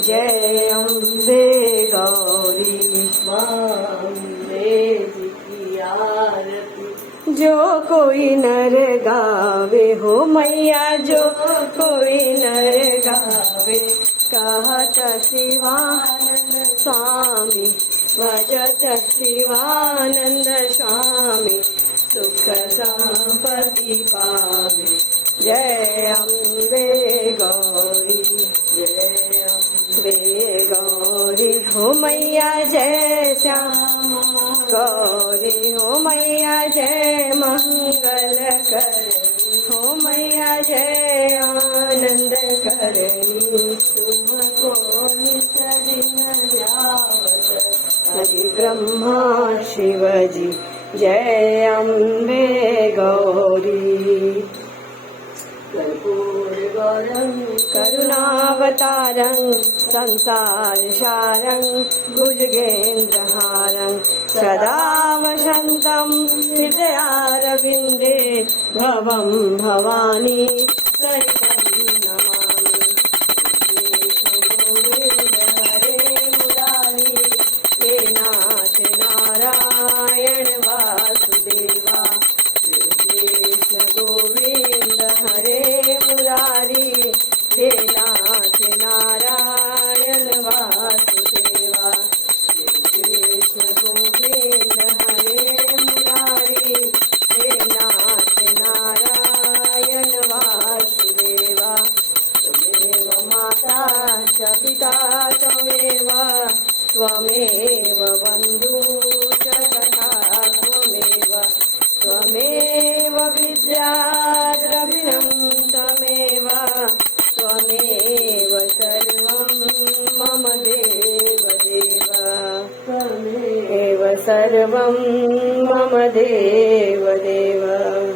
जय अम्बे गौरी अम्बे जी की आरती। जो कोई नर गावे हो मैया, जो कोई नर गावे, कहत शिवानंद स्वामी, भजत शिवानंद स्वामी, सुख संपत्ति पावे। जय अम्बे गौरी, जय अम्बे गौरी हो मैया, जय श्यामा गौरी हो मैया, जय मंगल करनी हो मैया, जय आनंद करनी। तुमको नित्य दिन ध्यावत हरि ब्रह्मा शिव जी। जय अम्बे गौरी। कर्पूरगौरं करुणावतारं संसारसारं भुजगेन्द्रहारं सदा वसन्तं हृदयारविन्दे भवं भवानी सहितं नमामि। गोविन्द हरे मुरारी, हे नाथ नारायण वासुदेवा। कृष्ण गोविंद हरे मुरारी, हे नाथ नारायण वासुदेवा। कृष्ण गोविंद हरे मुरारी, हे नाथ नारायण वासुदेवा। त्वमेव माता च पिता त्वमेव, त्वमेव बन्धु च सखा त्वमेव, त्वमेव विद्या द्रविणं त्वमेव, त्वमेव सर्वं मम देवदेव, त्वमेव सर्वं मम देवदेव।